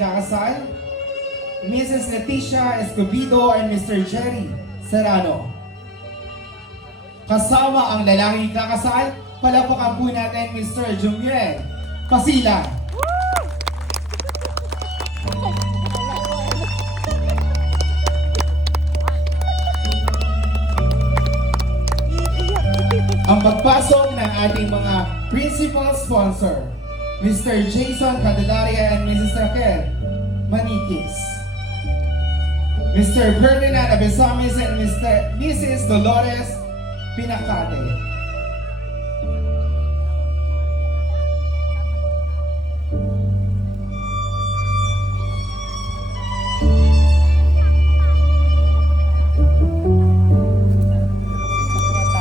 ikakasal, Mrs. Leticia Escobedo and Mr. Jerry Serrano. Kasama ang lalaking ikakasal, palapakan po natin Mr. Jumiel Pasila. Ang pagpasok ng ating mga principal sponsor, Mr. Jason Candelaria and Mrs. Raquel Manikis. Mr. Ferdinand Abesamis and Mrs. Dolores Pinacate.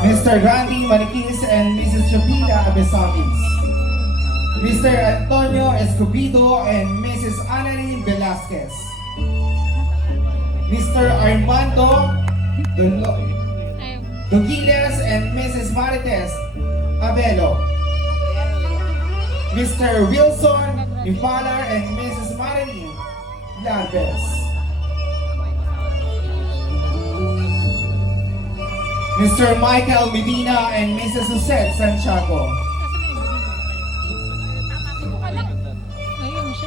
Mr. Randy Manikis and Mrs. Shapira Abesamis. Mr. Antonio Escobedo and Mrs. Annalyn Velasquez. Mr. Armando Dogiles and Mrs. Marites Abelo. Mr. Wilson Nifalar and Mrs. Marilyn Larvez. Mr. Michael Medina and Mrs. Susette Santiago.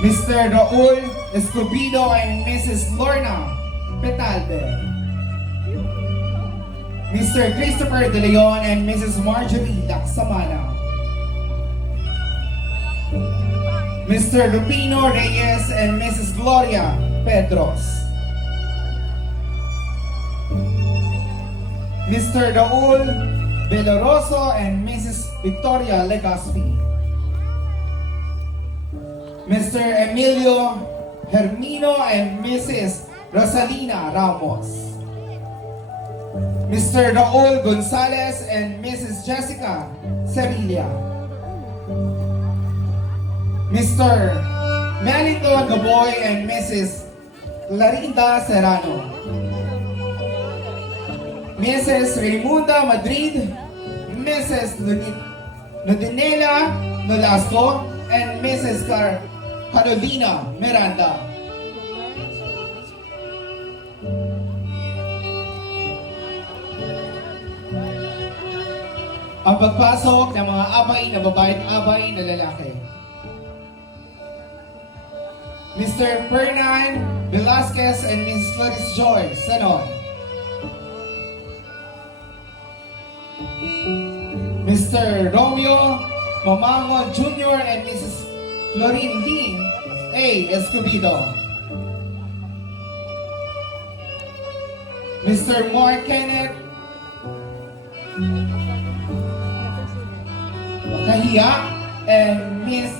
Mr. Raul Escobedo and Mrs. Lorna Petalde. Mr. Christopher De Leon and Mrs. Marjorie Laksamana. Mr. Rupino Reyes and Mrs. Gloria Pedros. Mr. Raul Beloroso and Mrs. Victoria Legaspi. Mr. Emilio Hermino and Mrs. Rosalina Ramos. Mr. Raul Gonzalez and Mrs. Jessica Sevilla. Mr. Melito Gaboy and Mrs. Clarinda Serrano. Mrs. Raimunda Madrid, Mrs. Nodinela Nolasco, and Mrs. Carolina Miranda. Ang pagpasok ng mga abay na babae at abay na lalaki. Mr. Fernan Velasquez and Mrs. Clarice Joy Sanon. Mr. Romeo Mamangon Jr. and Mrs. Florin Lee A. Escobedo. Mr. Mark Kenneth Kahiya and Miss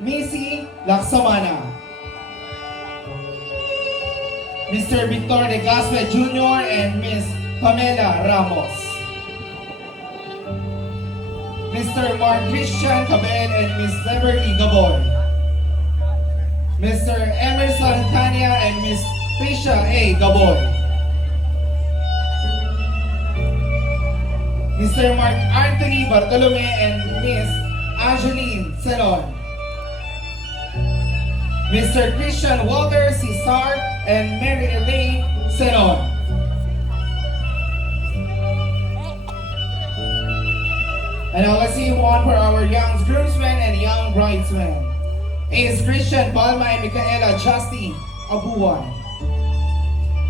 Missy Laksamana. Mr. Victor De Gaspe Jr. and Miss Pamela Ramos. Mr. Mark Christian Cabel and Miss Beverly Gaboy. Mr. Emerson Tanya and Miss Trisha A. Gaboy. Mr. Mark Anthony Bartolome and Miss Angeline Ceron. Mr. Christian Walter Cesar and Mary Elaine Ceron. And now let's see one for our young groomsmen and young bridesmen. Is Christian Palma and Micaela Justy Abuan.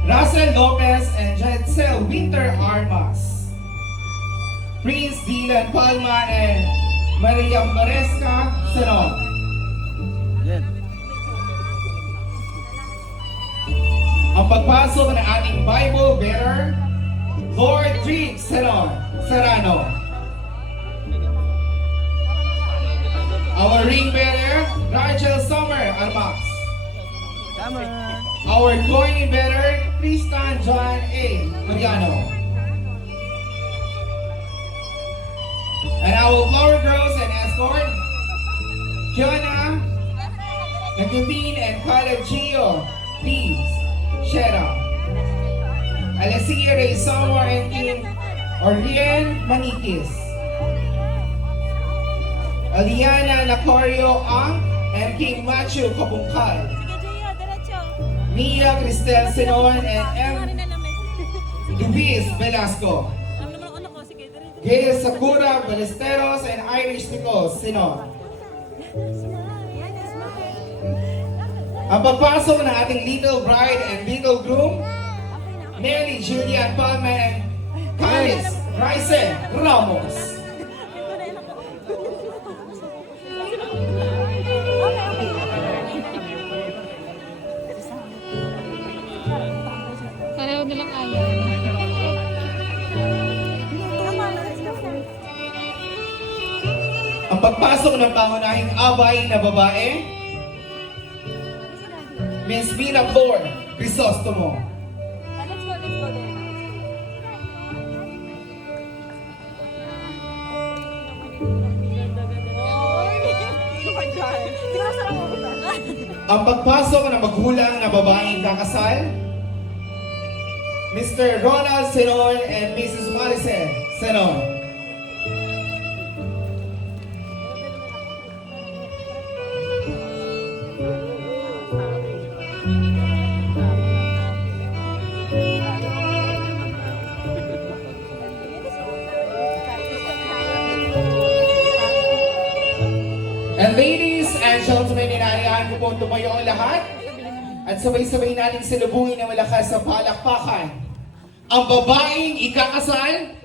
Russell Lopez and Jetzel Winter Armas. Prince Dylan Palma and Maria Maresca Seron. Ang pagpasok ng ating Bible bearer, Lord Drake Serrano. Our ring bearer, Rachel Summer Armax. Our coin bearer, Tristan John A. Mariano. And our flower girls and escort, Kiana, Nagavin and Caleb Gio, please, Shera. Alessia Ray Samar and Kim Orien Manikis. Aliana Nacorio Ang and King Machu Kabungkal. Nia Cristel Senon, and M. Luis Velasco. Gail Sakura Ballesteros and Irish Nicole Senon. Ang pagpasok ng ating little bride and little groom, Mary Julian Palma and Calis Raisen Ramos. Pareho nilang ayaw. Ang pagpasok ng pangunahing abay na babae, Miss Mina Flor Crisostomo. Let's go there. Ang pagpasok ng magulang na babaeng kakasal, Mr. Ronald Senon and Mrs. Maricel Senon. And ladies and gentlemen, inaayahan ko pong tumayo ang lahat at sabay-sabay natin salubungin ng malakas sa palakpakan ang babaeng ikakasal,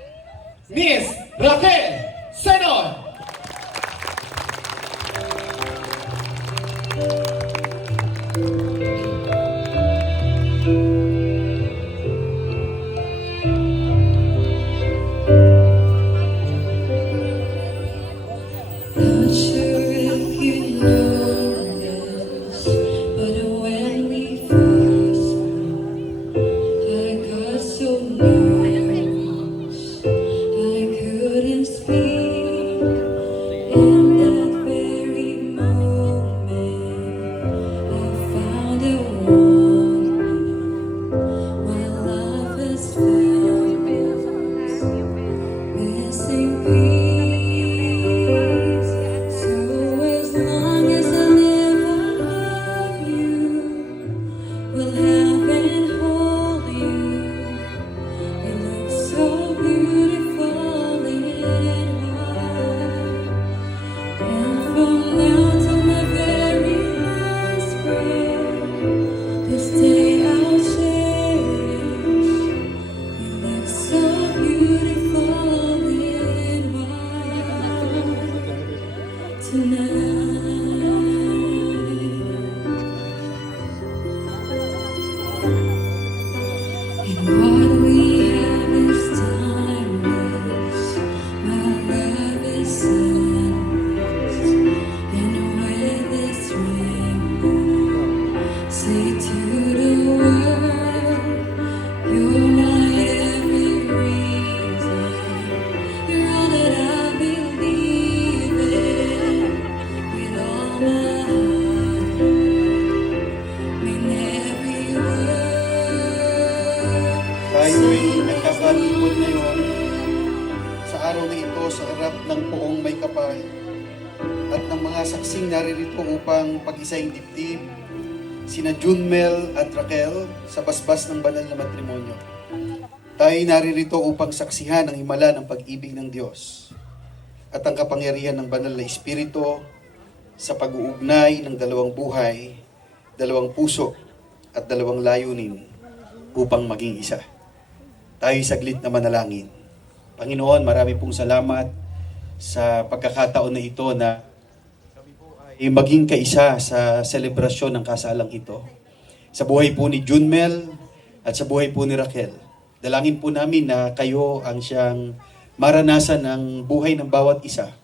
Miss Raquel Senon. Not sure if you know this, but when we first met, I got so nervous I couldn't speak. In that very moment, I found a woman my life has found missing piece. So as long as I live, I love you, will have and hold you. You look so beautiful in white, and from now till my very last breath, this day I'll cherish. You look so beautiful in white tonight. And what we have is timeless. My love is endless. And with this ring, say to the world, you're my every reason. You're all that I believe in. With all my heart, mean every word. Tayo'y nagkakatipon ngayon sa araw na ito sa harap ng poong may kapal at ng mga saksing naririto upang pag-isaing dibdib, sina Junmel at Raquel sa basbas ng banal na matrimonyo. Tayo'y naririto upang saksihan ang himala ng pag-ibig ng Diyos at ang kapangyarihan ng banal na Espiritu sa pag-uugnay ng dalawang buhay, dalawang puso at dalawang layunin upang maging isa. Tayo'y saglit na manalangin. Panginoon, marami pong salamat sa pagkakataon na ito na kami po ay maging kaisa sa selebrasyon ng kasalang ito. Sa buhay po ni Junmel at sa buhay po ni Raquel. Dalangin po namin na kayo ang siyang maranasan ng buhay ng bawat isa.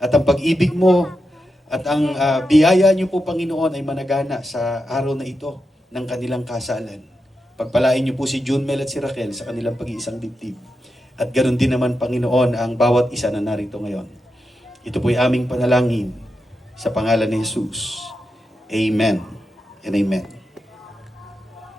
At ang pag-ibig mo at ang biyaya niyo po, Panginoon, ay managana sa araw na ito ng kanilang kasalan. Pagpalain niyo po si Junmel at si Raquel sa kanilang pag-iisang dibdib. At ganoon din naman, Panginoon, ang bawat isa na narito ngayon. Ito po'y aming panalangin sa pangalan ni Jesus. Amen and amen.